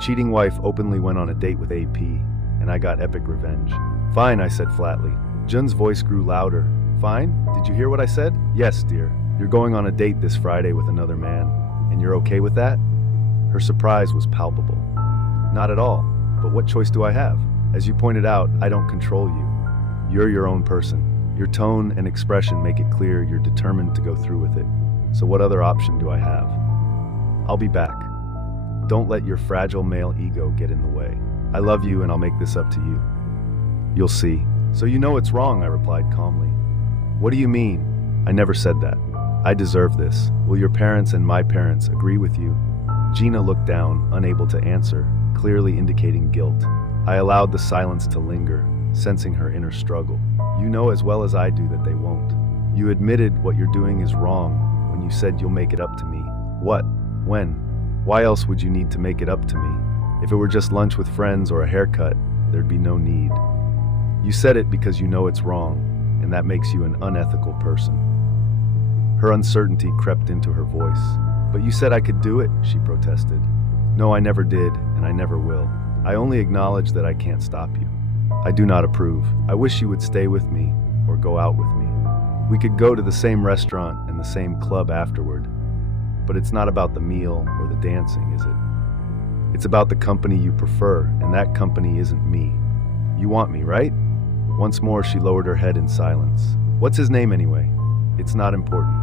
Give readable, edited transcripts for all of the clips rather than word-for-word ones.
Cheating wife openly went on a date with AP, and I got epic revenge. Fine, I said flatly. Jun's voice grew louder. Fine? Did you hear what I said? Yes, dear. You're going on a date this Friday with another man, and you're okay with that? Her surprise was palpable. Not at all, but what choice do I have? As you pointed out, I don't control you. You're your own person. Your tone and expression make it clear you're determined to go through with it. So what other option do I have? I'll be back. Don't let your fragile male ego get in the way. I love you and I'll make this up to you. You'll see. So you know it's wrong, I replied calmly. What do you mean? I never said that. I deserve this. Will your parents and my parents agree with you? Gina looked down, unable to answer, clearly indicating guilt. I allowed the silence to linger, sensing her inner struggle. You know as well as I do that they won't. You admitted what you're doing is wrong when you said you'll make it up to me. What? When? Why else would you need to make it up to me? If it were just lunch with friends or a haircut, there'd be no need. You said it because you know it's wrong, and that makes you an unethical person. Her uncertainty crept into her voice. But you said I could do it, she protested. No, I never did, and I never will. I only acknowledge that I can't stop you. I do not approve. I wish you would stay with me or go out with me. We could go to the same restaurant and the same club afterward, but it's not about the meal or the dancing, is it? It's about the company you prefer, and that company isn't me. You want me, right? Once more, she lowered her head in silence. What's his name anyway? It's not important.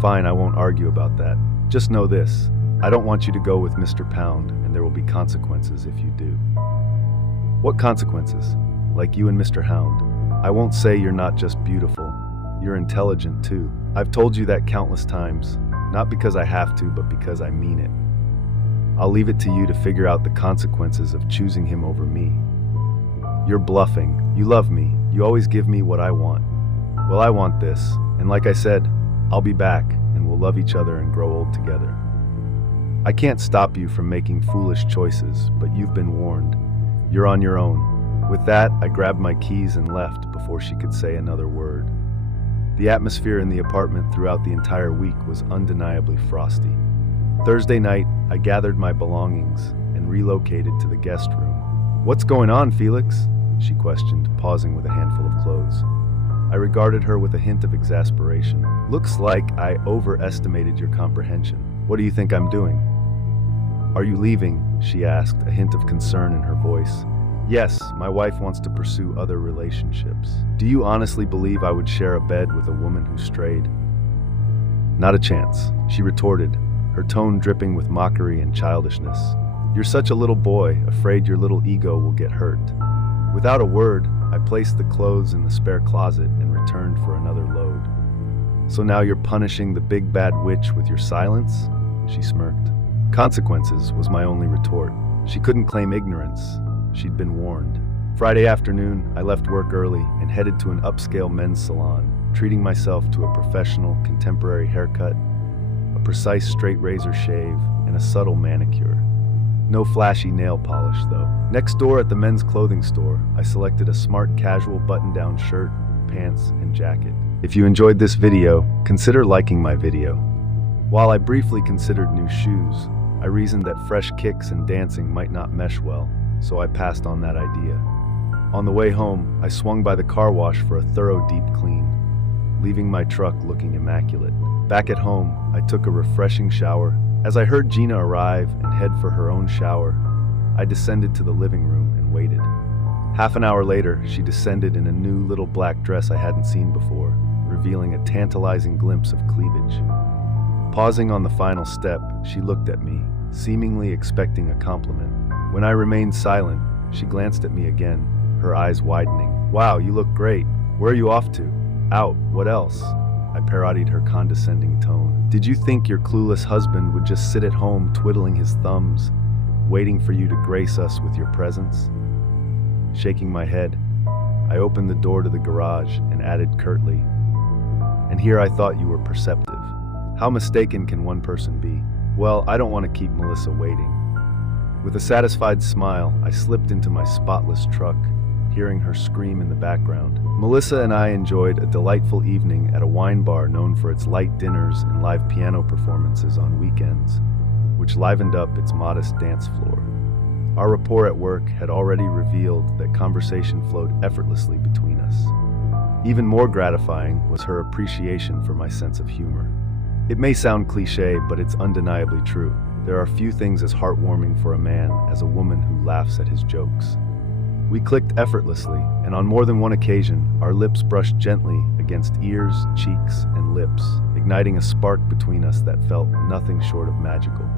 Fine, I won't argue about that. Just know this. I don't want you to go with Mr. Pound, and there will be consequences if you do. What consequences? Like you and Mr. Hound. I won't say you're not just beautiful. You're intelligent too. I've told you that countless times, not because I have to, but because I mean it. I'll leave it to you to figure out the consequences of choosing him over me. You're bluffing. You love me. You always give me what I want. Well, I want this, and like I said, I'll be back, and we'll love each other and grow old together. I can't stop you from making foolish choices, but you've been warned. You're on your own. With that, I grabbed my keys and left before she could say another word. The atmosphere in the apartment throughout the entire week was undeniably frosty. Thursday night, I gathered my belongings and relocated to the guest room. What's going on, Felix? She questioned, pausing with a handful of clothes. I regarded her with a hint of exasperation. Looks like I overestimated your comprehension. What do you think I'm doing? Are you leaving? She asked, a hint of concern in her voice. Yes, my wife wants to pursue other relationships. Do you honestly believe I would share a bed with a woman who strayed? Not a chance, she retorted, her tone dripping with mockery and childishness. You're such a little boy, afraid your little ego will get hurt. Without a word, I placed the clothes in the spare closet and returned for another load. So now you're punishing the big bad witch with your silence? She smirked. Consequences was my only retort. She couldn't claim ignorance. She'd been warned. Friday afternoon, I left work early and headed to an upscale men's salon, treating myself to a professional, contemporary haircut, a precise straight razor shave, and a subtle manicure. No flashy nail polish, though. Next door at the men's clothing store, I selected a smart casual button-down shirt, pants, and jacket. If you enjoyed this video, consider liking my video. While I briefly considered new shoes, I reasoned that fresh kicks and dancing might not mesh well, so I passed on that idea. On the way home, I swung by the car wash for a thorough deep clean, leaving my truck looking immaculate. Back at home, I took a refreshing shower. As I heard Gina arrive and head for her own shower, I descended to the living room and waited. Half an hour later, she descended in a new little black dress I hadn't seen before, revealing a tantalizing glimpse of cleavage. Pausing on the final step, she looked at me, seemingly expecting a compliment. When I remained silent, she glanced at me again, her eyes widening. Wow, you look great. Where are you off to? Out. What else? I parodied her condescending tone. Did you think your clueless husband would just sit at home twiddling his thumbs, waiting for you to grace us with your presence? Shaking my head, I opened the door to the garage and added curtly, and here I thought you were perceptive. How mistaken can one person be? Well, I don't want to keep Melissa waiting. With a satisfied smile, I slipped into my spotless truck, hearing her scream in the background. Melissa and I enjoyed a delightful evening at a wine bar known for its light dinners and live piano performances on weekends, which livened up its modest dance floor. Our rapport at work had already revealed that conversation flowed effortlessly between us. Even more gratifying was her appreciation for my sense of humor. It may sound cliché, but it's undeniably true. There are few things as heartwarming for a man as a woman who laughs at his jokes. We clicked effortlessly, and on more than one occasion, our lips brushed gently against ears, cheeks, and lips, igniting a spark between us that felt nothing short of magical.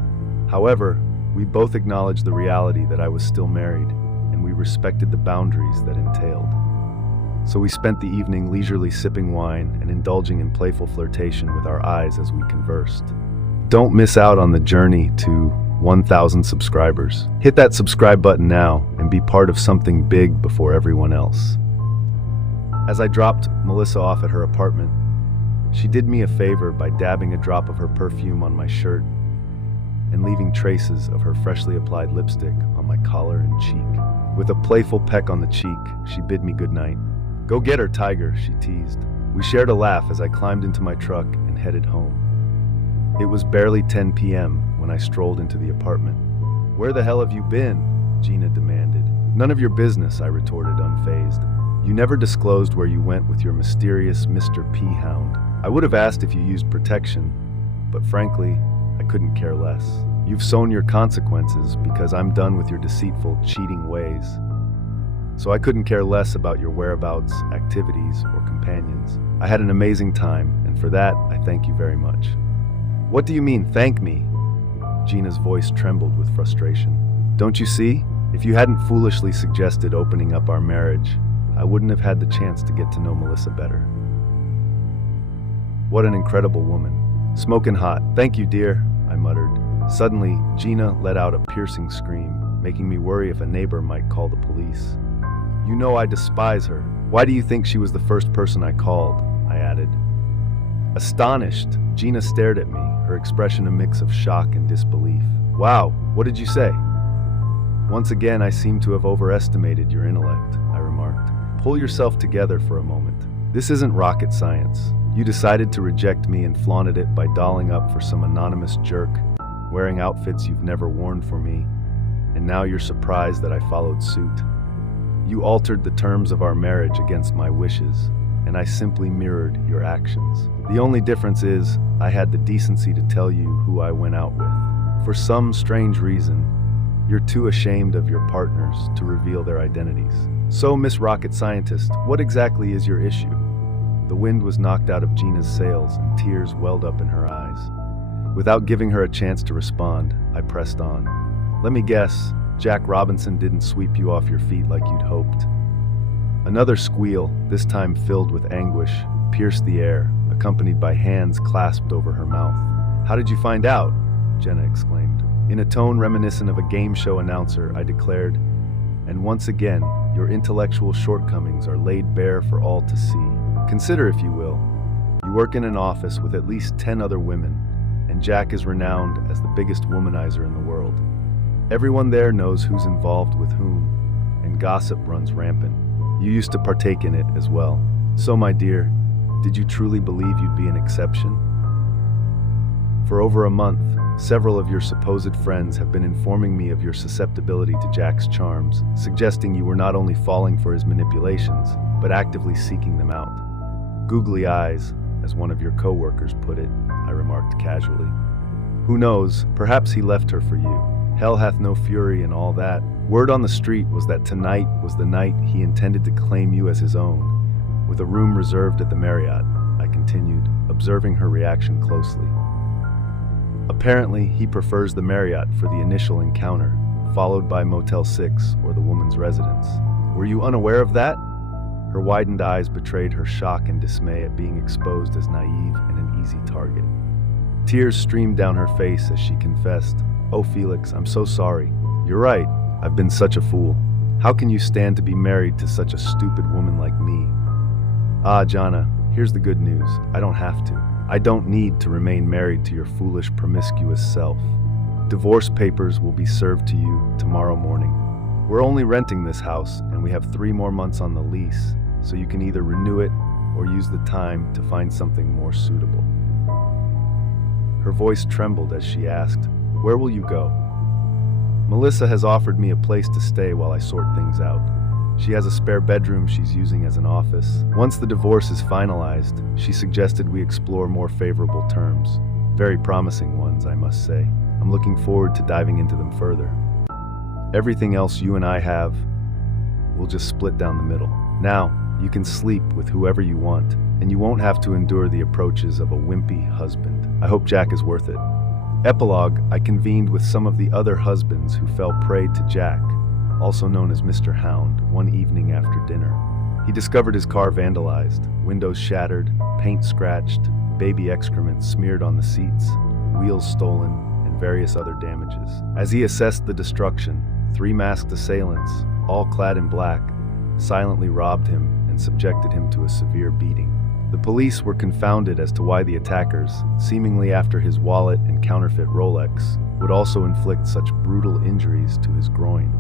However, we both acknowledged the reality that I was still married, and we respected the boundaries that entailed. So we spent the evening leisurely sipping wine and indulging in playful flirtation with our eyes as we conversed. Don't miss out on the journey to 1,000 subscribers. Hit that subscribe button now and be part of something big before everyone else. As I dropped Melissa off at her apartment, she did me a favor by dabbing a drop of her perfume on my shirt and leaving traces of her freshly applied lipstick on my collar and cheek. With a playful peck on the cheek, she bid me goodnight. "Go get her, Tiger," she teased. We shared a laugh as I climbed into my truck and headed home. It was barely 10 p.m. when I strolled into the apartment. "Where the hell have you been?" Gina demanded. "None of your business," I retorted, unfazed. "You never disclosed where you went with your mysterious Mr. P-hound. I would have asked if you used protection, but frankly, I couldn't care less. You've sown your consequences because I'm done with your deceitful, cheating ways. So I couldn't care less about your whereabouts, activities, or companions. I had an amazing time, and for that, I thank you very much." "What do you mean, thank me?" Gina's voice trembled with frustration. "Don't you see? If you hadn't foolishly suggested opening up our marriage, I wouldn't have had the chance to get to know Melissa better." What an incredible woman. "Smoking hot. Thank you, dear," I muttered. Suddenly, Gina let out a piercing scream, making me worry if a neighbor might call the police. "You know I despise her. Why do you think she was the first person I called?" I added. Astonished, Gina stared at me, her expression a mix of shock and disbelief. "Wow, what did you say?" "Once again, I seem to have overestimated your intellect," I remarked. "Pull yourself together for a moment. This isn't rocket science. You decided to reject me and flaunted it by dolling up for some anonymous jerk, wearing outfits you've never worn for me, and now you're surprised that I followed suit. You altered the terms of our marriage against my wishes, and I simply mirrored your actions. The only difference is, I had the decency to tell you who I went out with. For some strange reason, you're too ashamed of your partners to reveal their identities. So, Miss Rocket Scientist, what exactly is your issue?" The wind was knocked out of Gina's sails and tears welled up in her eyes. Without giving her a chance to respond, I pressed on. "Let me guess, Jack Robinson didn't sweep you off your feet like you'd hoped." Another squeal, this time filled with anguish, pierced the air, accompanied by hands clasped over her mouth. "How did you find out?" Jenna exclaimed. In a tone reminiscent of a game show announcer, I declared, "And once again, your intellectual shortcomings are laid bare for all to see. Consider, if you will, you work in an office with at least 10 other women, and Jack is renowned as the biggest womanizer in the world. Everyone there knows who's involved with whom, and gossip runs rampant. You used to partake in it as well. So, my dear, did you truly believe you'd be an exception? For over a month, several of your supposed friends have been informing me of your susceptibility to Jack's charms, suggesting you were not only falling for his manipulations, but actively seeking them out. Googly eyes, as one of your co-workers put it, I remarked casually. Who knows, perhaps he left her for you. Hell hath no fury and all that. Word on the street was that tonight was the night he intended to claim you as his own, with a room reserved at the Marriott," I continued, observing her reaction closely. "Apparently, he prefers the Marriott for the initial encounter, followed by Motel 6 or the woman's residence. Were you unaware of that?" Her widened eyes betrayed her shock and dismay at being exposed as naive and an easy target. Tears streamed down her face as she confessed, "Oh, Felix, I'm so sorry. You're right, I've been such a fool. How can you stand to be married to such a stupid woman like me? Ah, Jana, here's the good news. I don't have to. I don't need to remain married to your foolish, promiscuous self. Divorce papers will be served to you tomorrow morning. We're only renting this house, and we have 3 more months on the lease, so you can either renew it or use the time to find something more suitable." Her voice trembled as she asked, "Where will you go?" Melissa has offered me a place to stay while I sort things out. She has a spare bedroom she's using as an office. Once the divorce is finalized, she suggested we explore more favorable terms. Very promising ones, I must say. I'm looking forward to diving into them further. Everything else you and I have, we'll just split down the middle. Now, you can sleep with whoever you want, and you won't have to endure the approaches of a wimpy husband. I hope Jack is worth it. Epilogue, I convened with some of the other husbands who fell prey to Jack, also known as Mr. Hound, one evening after dinner. He discovered his car vandalized, windows shattered, paint scratched, baby excrement smeared on the seats, wheels stolen, and various other damages. As he assessed the destruction, 3 masked assailants, all clad in black, silently robbed him and subjected him to a severe beating. The police were confounded as to why the attackers, seemingly after his wallet and counterfeit Rolex, would also inflict such brutal injuries to his groin.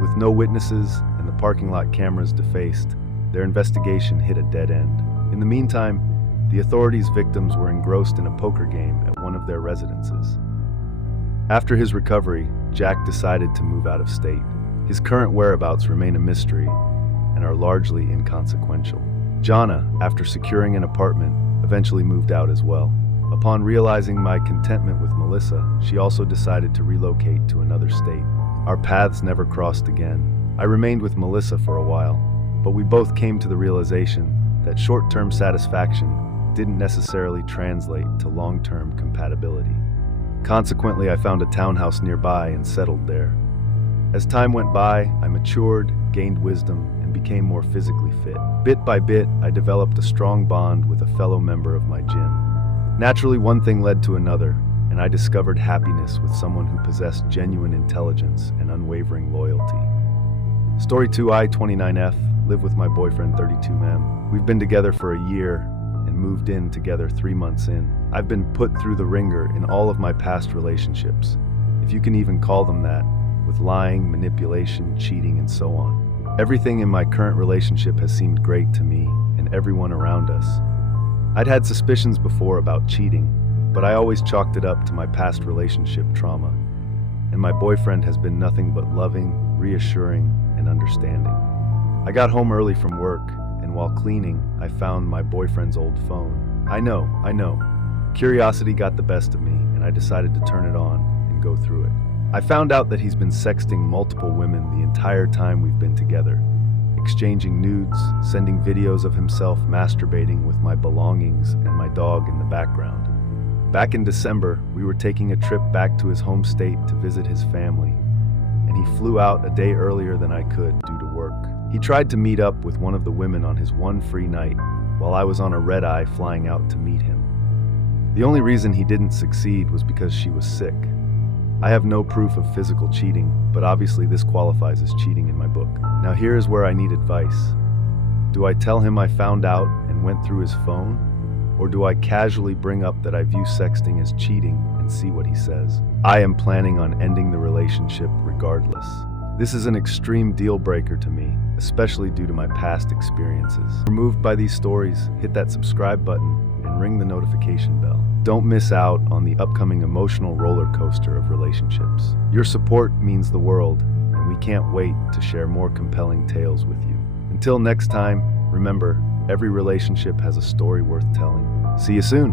With no witnesses and the parking lot cameras defaced, their investigation hit a dead end. In the meantime, the authorities' victims were engrossed in a poker game at one of their residences. After his recovery, Jack decided to move out of state. His current whereabouts remain a mystery and are largely inconsequential. Jana, after securing an apartment, eventually moved out as well. Upon realizing my contentment with Melissa, she also decided to relocate to another state. Our paths never crossed again. I remained with Melissa for a while, but we both came to the realization that short-term satisfaction didn't necessarily translate to long-term compatibility. Consequently, I found a townhouse nearby and settled there. As time went by, I matured, gained wisdom, and became more physically fit. Bit by bit, I developed a strong bond with a fellow member of my gym. Naturally, one thing led to another, and I discovered happiness with someone who possessed genuine intelligence and unwavering loyalty. Story 2I 29F, live with my boyfriend 32M. We've been together for a year and moved in together 3 months in. I've been put through the ringer in all of my past relationships, if you can even call them that, with lying, manipulation, cheating, and so on. Everything in my current relationship has seemed great to me and everyone around us. I'd had suspicions before about cheating, but I always chalked it up to my past relationship trauma. And my boyfriend has been nothing but loving, reassuring, and understanding. I got home early from work, and while cleaning, I found my boyfriend's old phone. I know. Curiosity got the best of me, and I decided to turn it on and go through it. I found out that he's been sexting multiple women the entire time we've been together, exchanging nudes, sending videos of himself masturbating with my belongings and my dog in the background. Back in December, we were taking a trip back to his home state to visit his family, and he flew out a day earlier than I could due to work. He tried to meet up with one of the women on his one free night, while I was on a red-eye flying out to meet him. The only reason he didn't succeed was because she was sick. I have no proof of physical cheating, but obviously this qualifies as cheating in my book. Now here is where I need advice. Do I tell him I found out and went through his phone? Or do I casually bring up that I view sexting as cheating and see what he says? I am planning on ending the relationship regardless. This is an extreme deal breaker to me, especially due to my past experiences. If you're moved by these stories, hit that subscribe button and ring the notification bell. Don't miss out on the upcoming emotional roller coaster of relationships. Your support means the world, and we can't wait to share more compelling tales with you. Until next time, remember, every relationship has a story worth telling. See you soon.